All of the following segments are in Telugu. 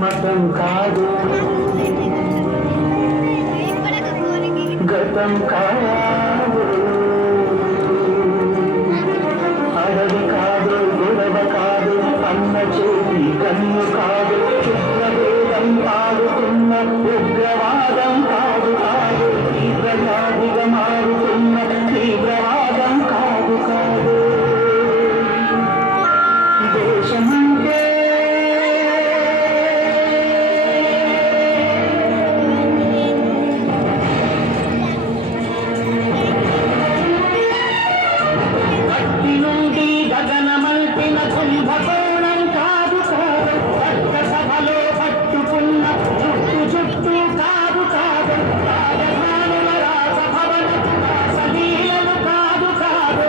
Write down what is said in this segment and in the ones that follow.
మతం కాదు, గతం కాదు, అడవి కాదు, గొడవ కాదు, అన్న చేతి కన్ను కాదు, చుట్టవేదం ఆడుతున్న ఉగ్రవాదం కాదు కాదు, తీవ్రవాదిగా మారుతున్న తీవ్రవాదం కాదు కాదు. దేశమంటే కుంభకోణం కాదు కాదు, పట్ట సభలో పట్టుకున్న చుట్టు చుట్టూ కాదు కాదు, రాజధానుల రాజభవన సలీలను కాదు కాదు,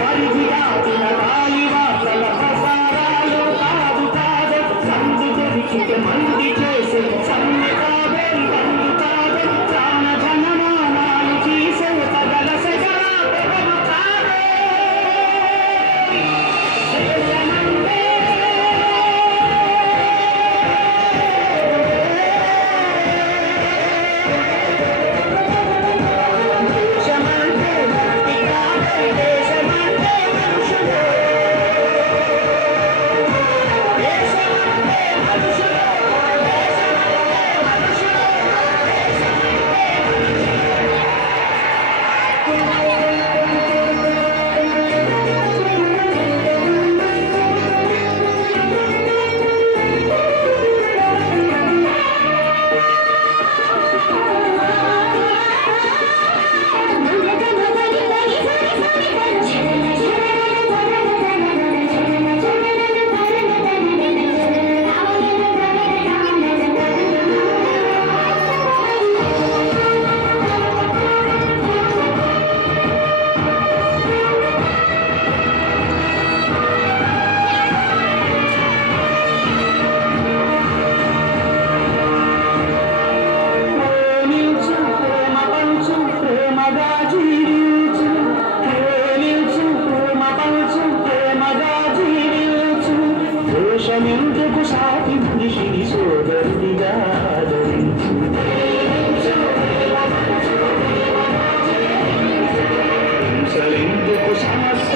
పరిధియాచిన గాలివాసల ప్రసారాలు కాదు కాదు, సందు దొరికితే మంది చేసే దేశమెందుకు సాటి మనిషిని సోదరుడిగా ఆదరించు, హింసలెందుకు సమస్య